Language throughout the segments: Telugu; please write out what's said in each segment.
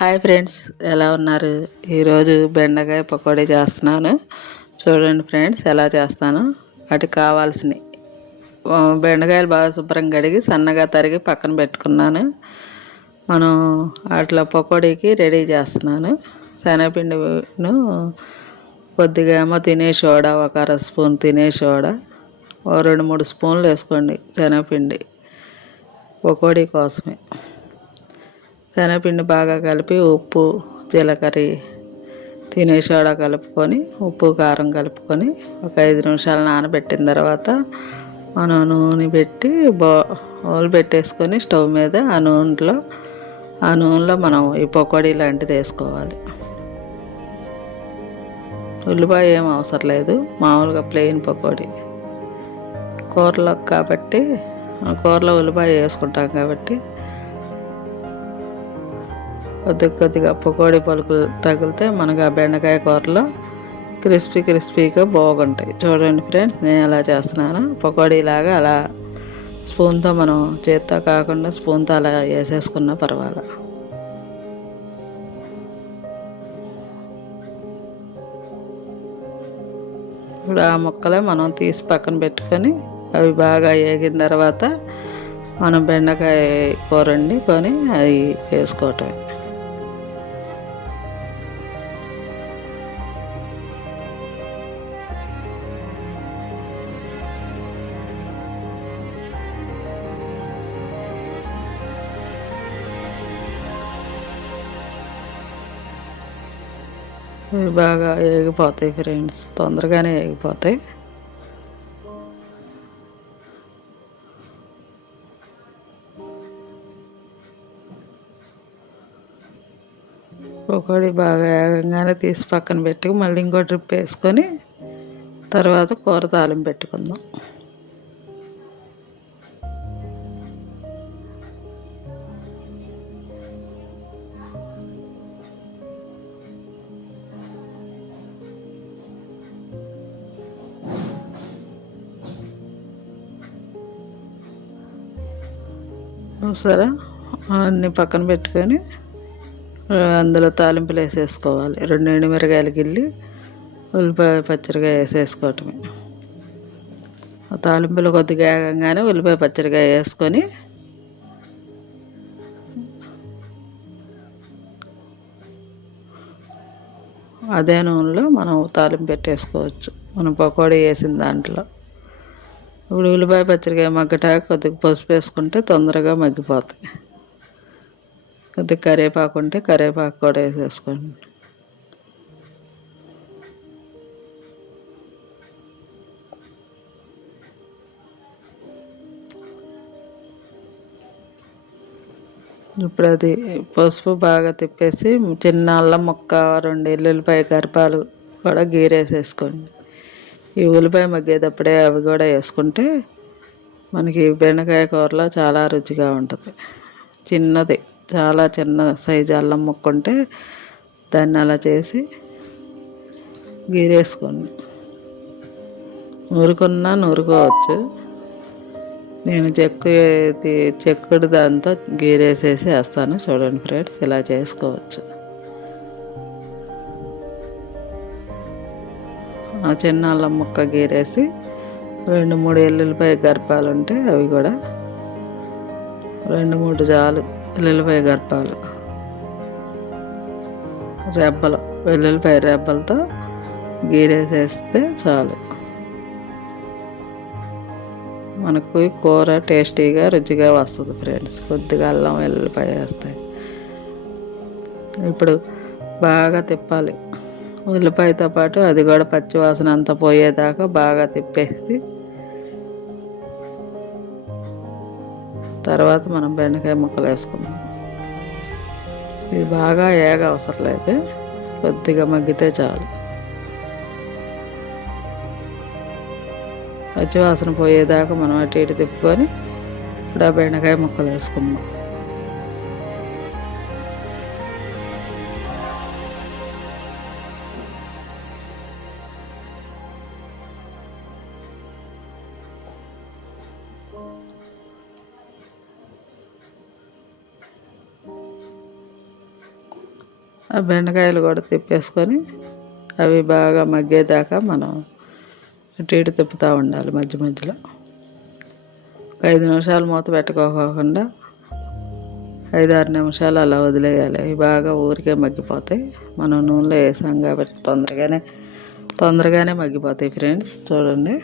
హాయ్ ఫ్రెండ్స్, ఎలా ఉన్నారు? ఈరోజు బెండకాయ పకోడీ చేస్తున్నాను. చూడండి ఫ్రెండ్స్, ఎలా చేస్తాను. వాటికి కావాల్సినవి బెండకాయలు బాగా శుభ్రంగా కడిగి సన్నగా తరిగి పక్కన పెట్టుకున్నాను. మనం అట్లా పకోడీకి రెడీ చేస్తున్నాను. శనగపిండిను కొద్దిగా ఏమో తినే సోడా, ఒక అర స్పూన్ తినే సోడా, ఓ 2-3 స్పూన్లు వేసుకోండి శనగపిండి పకోడీ కోసమే. శనగపిండి బాగా కలిపి ఉప్పు, జీలకర్ర, తినే సోడా కలుపుకొని, ఉప్పు కారం కలుపుకొని ఒక 5 నిమిషాలు నానబెట్టిన తర్వాత మనం నూనె పెట్టి బౌల్ పెట్టేసుకొని స్టవ్ మీద ఆ నూనెలో మనం ఈ పకోడీ లాంటిది వేసుకోవాలి. ఉల్లిపాయ ఏం అవసరం లేదు, మామూలుగా ప్లెయిన్ పకోడీ. కూరలో కాబట్టి కూరలో ఉల్లిపాయ వేసుకుంటాం కాబట్టి కొద్దిగా పకోడీ పలుకులు తగిలితే మనకు ఆ బెండకాయ కూరలో క్రిస్పీగా బాగుంటాయి. చూడండి ఫ్రెండ్స్, నేను ఎలా చేస్తున్నాను. పకోడీలాగా అలా స్పూన్తో, మనం చేత్తో కాకుండా స్పూన్తో అలా వేసేసుకున్నా పర్వాలేదు. ఇప్పుడు ఆ ముక్కలే మనం తీసి పక్కన పెట్టుకొని అవి బాగా వేగిన తర్వాత మనం బెండకాయ కూర వండుకొని అవి వేసుకోవటమే. ఇవి బాగా వేగిపోతాయి ఫ్రెండ్స్, తొందరగానే వేగిపోతాయి. పకోడీ బాగా వేగంగానే తీసి పక్కన పెట్టి మళ్ళీ ఇంకో ట్రిప్ వేసుకొని తర్వాత కూర తాలింపు పెట్టుకుందాం. సరే, అన్నీ పక్కన పెట్టుకొని అందులో తాలింపులు వేసేసుకోవాలి. 2 ఎండుమిరకాయలు గిల్లి ఉల్లిపాయ పచ్చడిగా వేసేసుకోవటమే. తాలింపులు కొద్దిగా వేగంగానే ఉల్లిపాయ పచ్చడిగా వేసుకొని అదే నూనెలో మనం తాలింపు పెట్టేసుకోవచ్చు. మనం పకోడీ వేసిన దాంట్లో ఇప్పుడు ఉల్లిపాయ పచ్చడిగా మగ్గటాక కొద్దిగా పసుపు వేసుకుంటే తొందరగా మగ్గిపోతాయి. కొద్దిగా కరివేపాకు ఉంటే కరివేపాకు కూడా వేసేసుకోండి. ఇప్పుడు అది పసుపు బాగా తిప్పేసి చిన్న అల్లం ముక్క, 2 ఎల్లుల్లిపాయ గర్భాలు కూడా గీరేసేసుకోండి. ఈ ఉల్లిపాయ మగ్గేటప్పుడే అవి కూడా వేసుకుంటే మనకి బెండకాయ కూరలో చాలా రుచిగా ఉంటుంది. చిన్నది, చాలా చిన్న సైజు అల్లం ముక్క ఉంటే దాన్ని అలా చేసి గీరేసుకోండి. నూరుకోవచ్చు. నేను చెక్కుడు దాంతో గీరేసేసి వేస్తాను. చూడండి ఫ్రెండ్స్, ఇలా చేసుకోవచ్చు. ఆ చిన్న అల్లం ముక్క గీరేసి 2-3 ఎల్లుల్లిపాయ గర్భాలు ఉంటే అవి కూడా 2-3 చాలు. ఎల్లుల్లిపాయ గర్భాలు, వెల్లుల్లిపాయ రెబ్బలతో గీరేసేస్తే చాలు. మనకు కూర టేస్టీగా రుచిగా వస్తుంది ఫ్రెండ్స్. కొద్దిగా అల్లం వెల్లుల్లిపాయ వేస్తాయి. ఇప్పుడు బాగా తిప్పాలి. ఉల్లిపాయతో పాటు అది కూడా పచ్చివాసన అంతా పోయేదాకా బాగా తిప్పేసి తర్వాత మనం బెండకాయ ముక్కలు వేసుకుందాం. ఇది బాగా అవసరం లేదు, కొద్దిగా మగ్గితే చాలు. పచ్చివాసన పోయేదాకా మనం అటు ఇటు తిప్పుకొని ఇప్పుడు ఆ బెండకాయ ముక్కలు వేసుకుందాం. ఆ బెండకాయలు కూడా తిప్పేసుకొని అవి బాగా మగ్గేదాకా మనం ఇటు ఇటు తిప్పుతూ ఉండాలి మధ్య మధ్యలో. 5 నిమిషాలు మూత పెట్టుకోకుండా 5-6 నిమిషాలు అలా వదిలేయాలి. అవి బాగా ఊరికే మగ్గిపోతాయి. మనం నూనెలో వేసాం కాబట్టి తొందరగానే మగ్గిపోతాయి ఫ్రెండ్స్. చూడండి,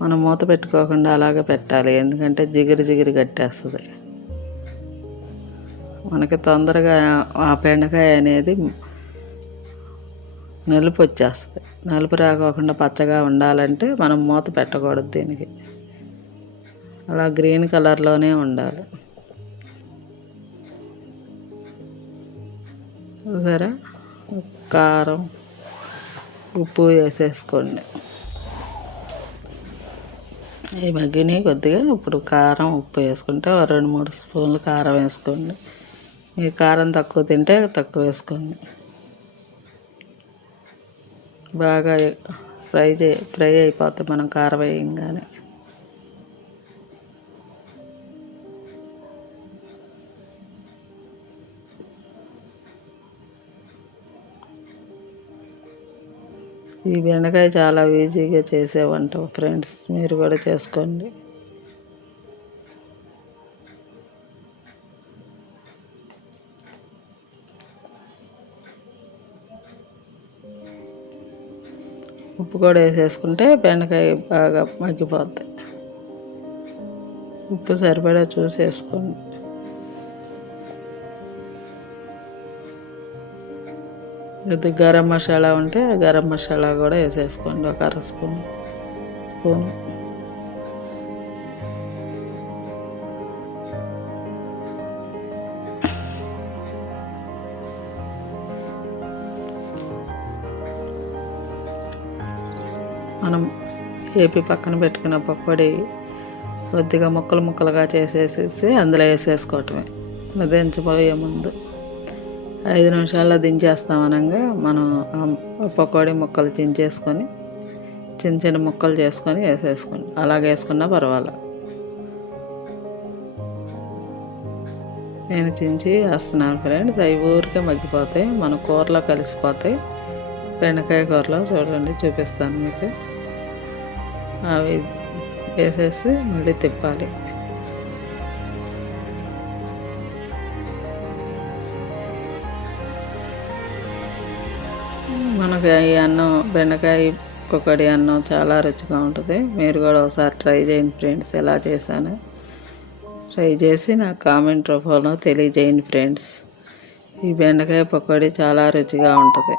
మనం మూత పెట్టుకోకుండా అలాగే పెట్టాలి, ఎందుకంటే జిగురు కట్టేస్తుంది. మనకి తొందరగా ఆ బెండకాయ అనేది నలుపు వచ్చేస్తుంది. నలుపు రాకోకుండా పచ్చగా ఉండాలంటే మనం మూత పెట్టకూడదు దీనికి, అలా గ్రీన్ కలర్లోనే ఉండాలి. చూసారా, కారం ఉప్పు వేసేసుకోండి. ఈ మగ్గిని కొద్దిగా ఇప్పుడు కారం ఉప్పు వేసుకుంటే 2-3 స్పూన్లు కారం వేసుకోండి. ఈ కారం తక్కువ తింటే తక్కువ వేసుకోండి. బాగా ఫ్రై అయిపోతుంది మనం కారం వేయంగానే. ఈ బెండకాయ చాలా ఈజీగా చేసే వంట ఫ్రెండ్స్, మీరు కూడా చేసుకోండి. ఉప్పు కూడా వేసేసుకుంటే బెండకాయ బాగా మగ్గిపోతాయి. ఉప్పు సరిపడా చూసి వేసుకోండి. ఇది గరం మసాలా ఉంటే గరం మసాలా కూడా వేసేసుకోండి, 1/2 స్పూన్. మనం ఏపీ పక్కన పెట్టుకున్న పకోడీ కొద్దిగా ముక్కలుగా చేసేసేసి అందులో వేసేసుకోవటమే. దించబోయే ముందు 5 నిమిషాల్లో దించేస్తాం అనగా మనం పకోడీ ముక్కలు చించేసుకొని చిన్న ముక్కలు చేసుకొని వేసేసుకోండి. అలాగే వేసుకున్నా పర్వాలేదు. నేను చించి వేస్తున్నాను ఫ్రెండ్స్. అవి ఊరికే మగ్గిపోతాయి, మన కూరలో కలిసిపోతాయి. బెండకాయ కూరలో చూడండి, చూపిస్తాను మీకు. అవి వేసేసి మళ్ళీ తిప్పాలి. మనకి ఈ అన్నం బెండకాయ పకోడీ అన్నం చాలా రుచిగా ఉంటుంది. మీరు కూడా ఒకసారి ట్రై చేయండి ఫ్రెండ్స్. ఎలా చేశాను ట్రై చేసి నాకు కామెంట్ రూపంలో తెలియజేయండి ఫ్రెండ్స్. ఈ బెండకాయ పకోడీ చాలా రుచిగా ఉంటుంది.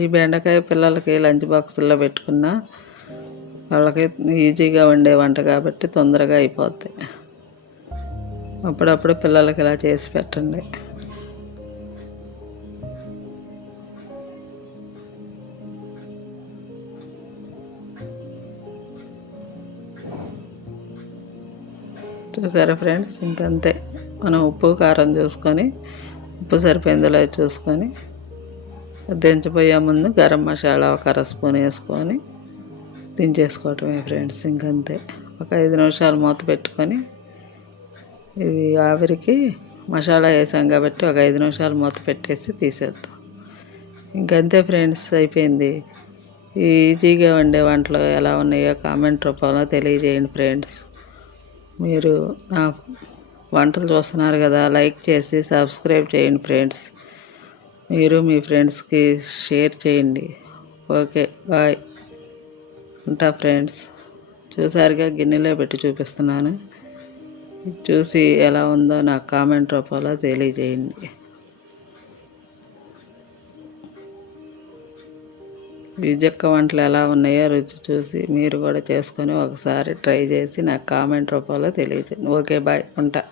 ఈ బెండకాయ పిల్లలకి లంచ్ బాక్సుల్లో పెట్టుకున్న వాళ్ళకి ఈజీగా వండే వంట కాబట్టి తొందరగా అయిపోద్ది. అప్పుడప్పుడు పిల్లలకి ఇలా చేసి పెట్టండి. చూసారా ఫ్రెండ్స్, ఇంకంతే. మనం ఉప్పు కారం చూసుకొని ఉప్పు సరిపోయిందో చూసుకొని దించబోయే ముందు గరం మసాలా 1/2 స్పూన్ వేసుకొని దించేసుకోవటమే ఫ్రెండ్స్. ఇంకంతే. ఒక 5 నిమిషాలు మూత పెట్టుకొని, ఇది ఆవిరికి మసాలా వేసాం కాబట్టి ఒక 5 నిమిషాలు మూత పెట్టేసి తీసేద్దాం. ఇంకంతే ఫ్రెండ్స్, అయిపోయింది. ఈజీగా వండే వంటలు ఎలా ఉన్నాయో కామెంట్ రూపంలో తెలియజేయండి ఫ్రెండ్స్. మీరు నా వంటలు చూస్తున్నారు కదా, లైక్ చేసి సబ్స్క్రైబ్ చేయండి ఫ్రెండ్స్. మీరు మీ ఫ్రెండ్స్కి షేర్ చేయండి. ఓకే, బాయ్, ఉంటా ఫ్రెండ్స్. చూసారుగా, గిన్నెలో పెట్టి చూపిస్తున్నాను. చూసి ఎలా ఉందో నాకు కామెంట్ రూపంలో తెలియజేయండి. ఈ జక్క వంటలు ఎలా ఉన్నాయో రుచి చూసి మీరు కూడా చేసుకొని ఒకసారి ట్రై చేసి నాకు కామెంట్ రూపంలో తెలియజేయండి. ఓకే, బాయ్, ఉంటా.